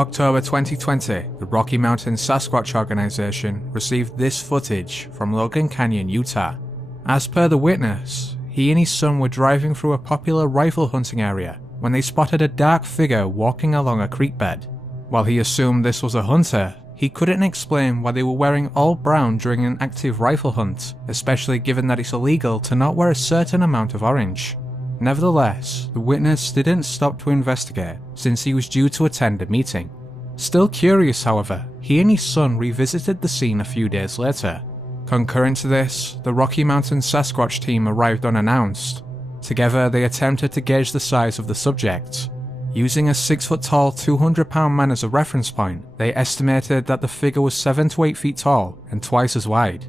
October 2020, the Rocky Mountain Sasquatch organization received this footage from Logan Canyon, Utah. As per the witness, he and his son were driving through a popular rifle hunting area when they spotted a dark figure walking along a creek bed. While he assumed this was a hunter, he couldn't explain why they were wearing all brown during an active rifle hunt, especially given that it's illegal to not wear a certain amount of orange. Nevertheless, the witness didn't stop to investigate since he was due to attend a meeting. Still curious, however, he and his son revisited the scene a few days later. Concurrent to this, the Rocky Mountain Sasquatch team arrived unannounced. Together, they attempted to gauge the size of the subject. Using a 6-foot-tall, 200-pound man as a reference point, they estimated that the figure was 7 to 8 feet tall and twice as wide.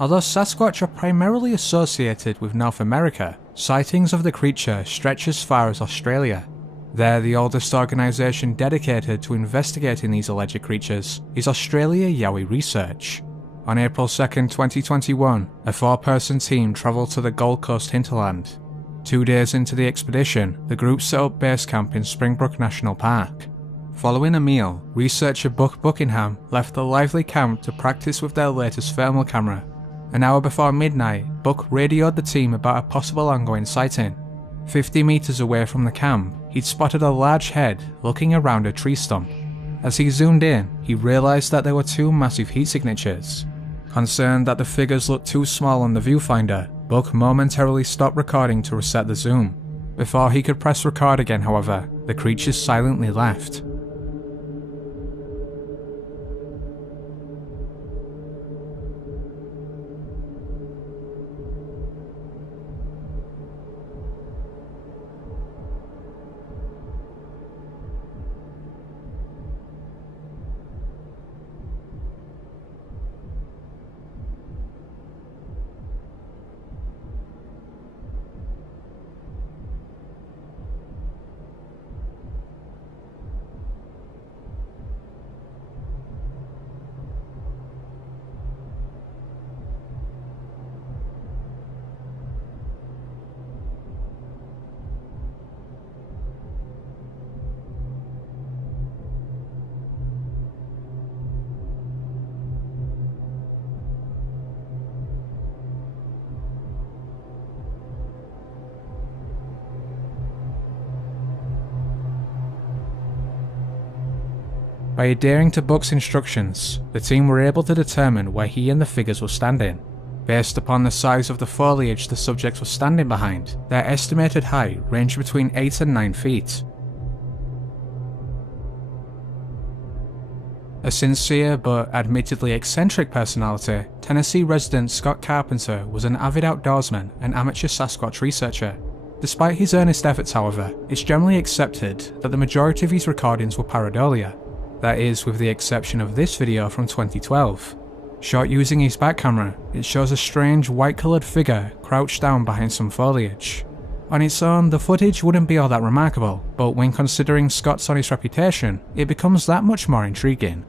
Although Sasquatch are primarily associated with North America, sightings of the creature stretch as far as Australia. There, the oldest organisation dedicated to investigating these alleged creatures is Australia Yowie Research. On April 2, 2021, a 4-person team travelled to the Gold Coast hinterland. 2 days into the expedition, the group set up base camp in Springbrook National Park. Following a meal, researcher Buck Buckingham left the lively camp to practice with their latest thermal camera. An hour before midnight, Buck radioed the team about a possible ongoing sighting. 50 meters away from the camp, he'd spotted a large head looking around a tree stump. As he zoomed in, he realized that there were 2 massive heat signatures. Concerned that the figures looked too small on the viewfinder, Buck momentarily stopped recording to reset the zoom. Before he could press record again, however, the creatures silently left. By adhering to Buck's instructions, the team were able to determine where he and the figures were standing. Based upon the size of the foliage the subjects were standing behind, their estimated height ranged between 8 and 9 feet. A sincere but admittedly eccentric personality, Tennessee resident Scott Carpenter was an avid outdoorsman and amateur Sasquatch researcher. Despite his earnest efforts, however, it's generally accepted that the majority of his recordings were pareidolia. That is, with the exception of this video from 2012. Shot using his back camera, it shows a strange white-coloured figure crouched down behind some foliage. On its own, the footage wouldn't be all that remarkable, but when considering Scott's honest reputation, it becomes that much more intriguing.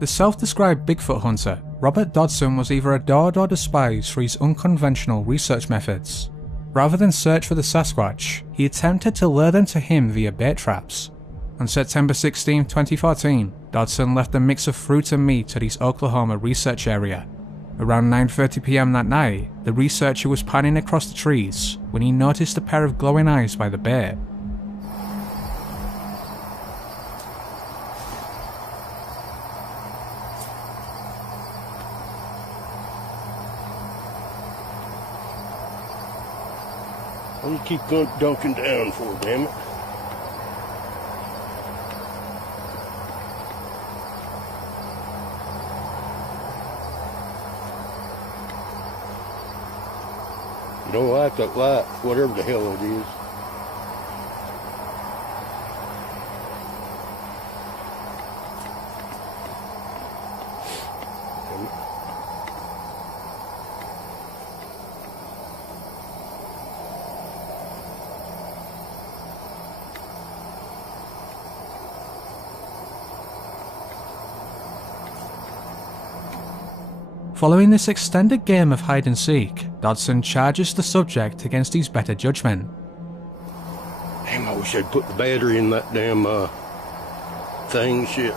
The self-described Bigfoot hunter, Robert Dodson, was either adored or despised for his unconventional research methods. Rather than search for the Sasquatch, he attempted to lure them to him via bait traps. On September 16, 2014, Dodson left a mix of fruit and meat at his Oklahoma research area. Around 9:30 PM that night, the researcher was panning across the trees when he noticed a pair of glowing eyes by the bait. What do you keep dunking down for, damn it? You don't like that light, whatever the hell it is. Following this extended game of hide-and-seek, Dodson charges the subject against his better judgment. Damn, I wish I'd put the battery in that damn, thing, shit.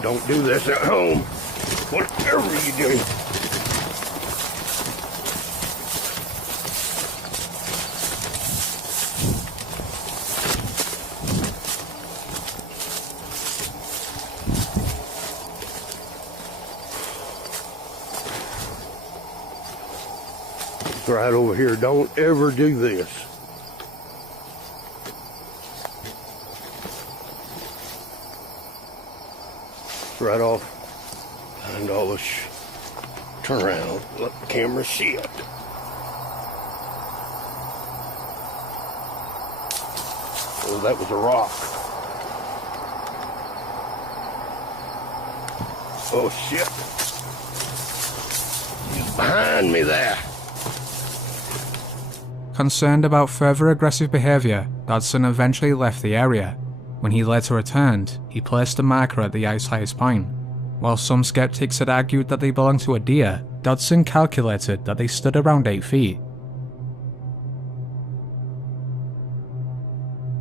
Don't do this at home. Whatever you do. Right over here, don't ever do this. Right off behind all this. Turn around, let the camera see it. Oh, that was a rock. Oh shit. He's behind me there. Concerned about further aggressive behaviour, Dodson eventually left the area. When he later returned, he placed a marker at the ice's highest point. While some skeptics had argued that they belonged to a deer, Dodson calculated that they stood around 8 feet.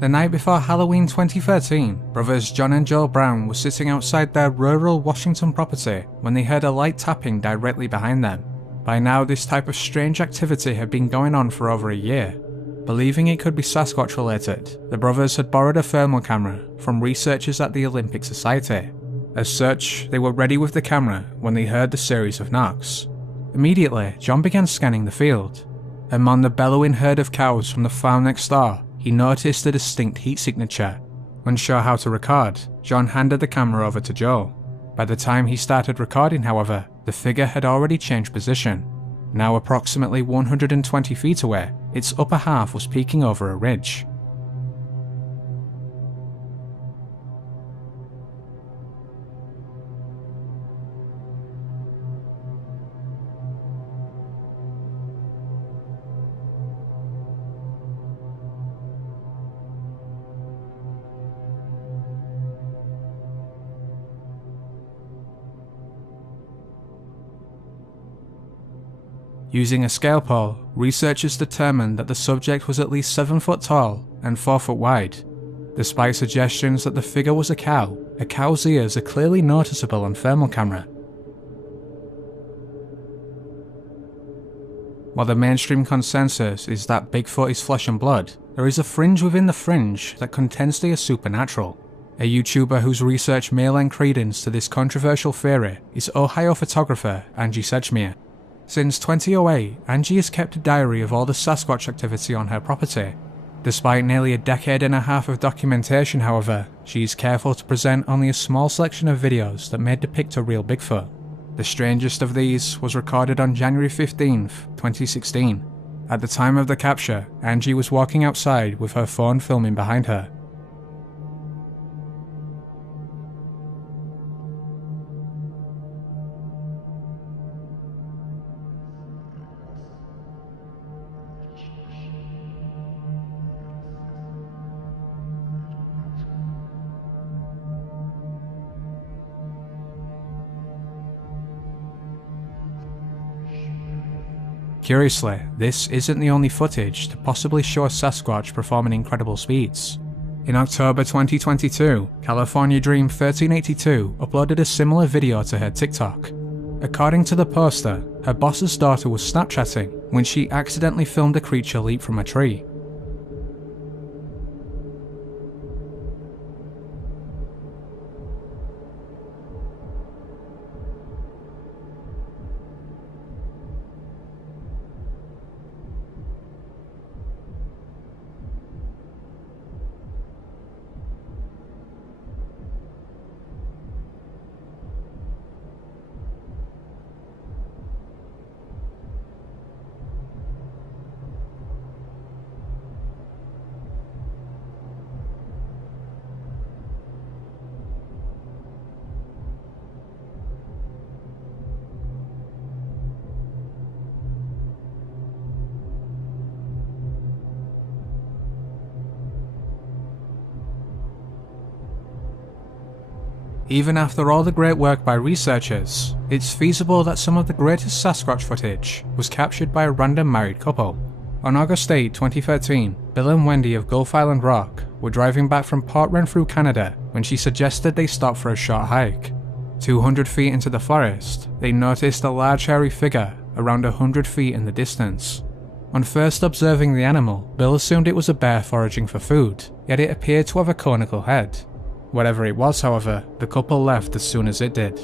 The night before Halloween 2013, brothers John and Joel Brown were sitting outside their rural Washington property when they heard a light tapping directly behind them. By now, this type of strange activity had been going on for over a year. Believing it could be Sasquatch related, the brothers had borrowed a thermal camera from researchers at the Olympic Society. As such, they were ready with the camera when they heard the series of knocks. Immediately, John began scanning the field. Among the bellowing herd of cows from the farm next door, he noticed a distinct heat signature. Unsure how to record, John handed the camera over to Joel. By the time he started recording, however, the figure had already changed position. Now approximately 120 feet away, its upper half was peeking over a ridge. Using a scale pole, researchers determined that the subject was at least 7 foot tall and 4 foot wide. Despite suggestions that the figure was a cow's ears are clearly noticeable on thermal camera. While the mainstream consensus is that Bigfoot is flesh and blood, there is a fringe within the fringe that contends they are supernatural. A YouTuber whose research may lend credence to this controversial theory is Ohio photographer Angie Sedgmere. Since 2008, Angie has kept a diary of all the Sasquatch activity on her property. Despite nearly a decade and a half of documentation, however, she is careful to present only a small selection of videos that may depict a real Bigfoot. The strangest of these was recorded on January 15th, 2016. At the time of the capture, Angie was walking outside with her phone filming behind her. Curiously, this isn't the only footage to possibly show a Sasquatch performing incredible speeds. In October 2022, California Dream 1382 uploaded a similar video to her TikTok. According to the poster, her boss's daughter was Snapchatting when she accidentally filmed a creature leap from a tree. Even after all the great work by researchers, it's feasible that some of the greatest Sasquatch footage was captured by a random married couple. On August 8, 2013, Bill and Wendy of Gulf Island Rock were driving back from Port Renfrew, Canada, when she suggested they stop for a short hike. 200 feet into the forest, they noticed a large hairy figure around 100 feet in the distance. On first observing the animal, Bill assumed it was a bear foraging for food, yet it appeared to have a conical head. Whatever it was, however, the couple left as soon as it did.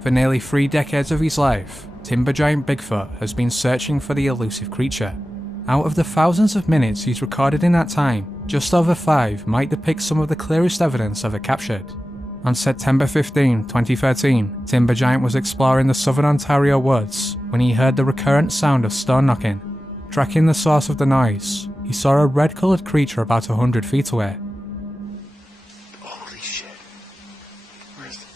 For nearly 3 decades of his life, timber giant Bigfoot has been searching for the elusive creature. Out of the thousands of minutes he's recorded in that time, just over 5 might depict some of the clearest evidence ever captured. On September 15, 2013, Timber Giant was exploring the southern Ontario woods when he heard the recurrent sound of stone knocking. Tracking the source of the noise, he saw a red-coloured creature about 100 feet away. Holy shit. Where's the...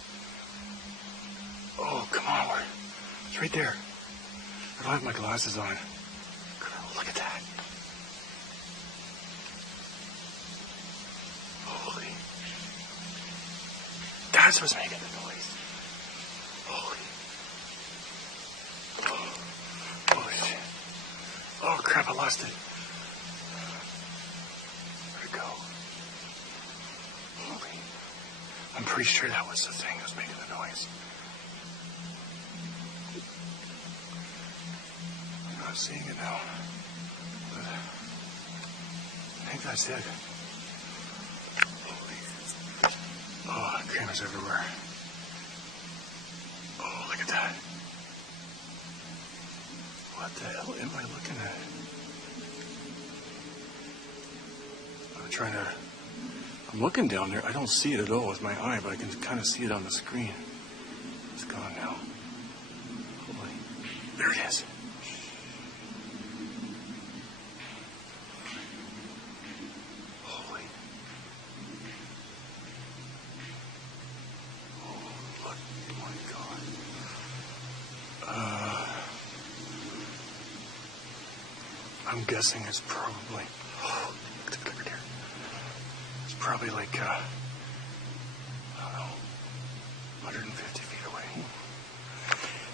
Oh, come on, it's right there. I don't have my glasses on. Look at that. Holy. That's what's making the noise. Holy. Oh shit. Oh crap, I lost it. Where'd it go? Holy. I'm pretty sure that was the thing that was making the noise. I'm not seeing it now. But I think that's it. Oh, cameras everywhere. Oh, look at that. What the hell am I looking at? I'm looking down there. I don't see it at all with my eye, but I can kind of see it on the screen. It's gone now. Holy. There it is. I'm guessing it's probably, look over here. It's probably like, I don't know, 150 feet away.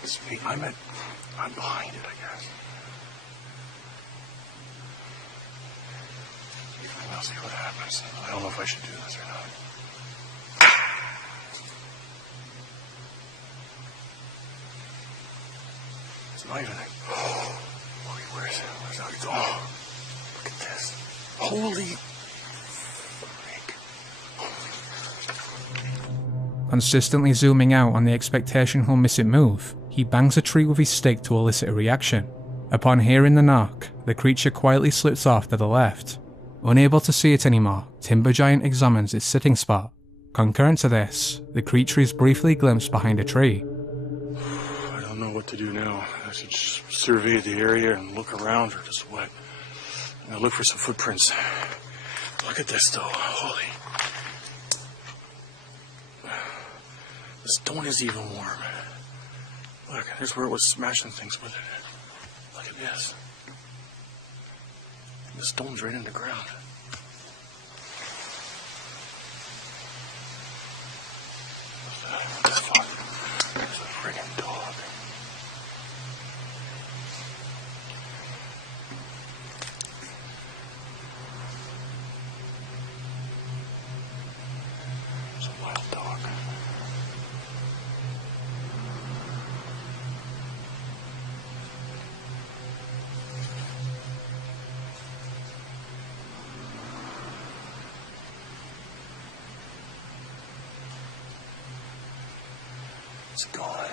It's me. I'm behind it, I guess. I'll see what happens. I don't know if I should do this or not. It's not even. Wait, where is it? Where's it? Oh, look at this. Holy. Consistently zooming out on the expectation he'll miss it move, he bangs a tree with his stick to elicit a reaction. Upon hearing the knock, the creature quietly slips off to the left. Unable to see it anymore, Timber Giant examines its sitting spot. Concurrent to this, the creature is briefly glimpsed behind a tree. I don't know what to do now. I should just survey the area and look around, or just what? Now look for some footprints. Look at this, though. Holy. The stone is even warm. Look, there's where it was smashing things with it. Look at this. The stone's right in the ground. What the fuck? There's a friggin' dog. It's a wild dog. It's gone.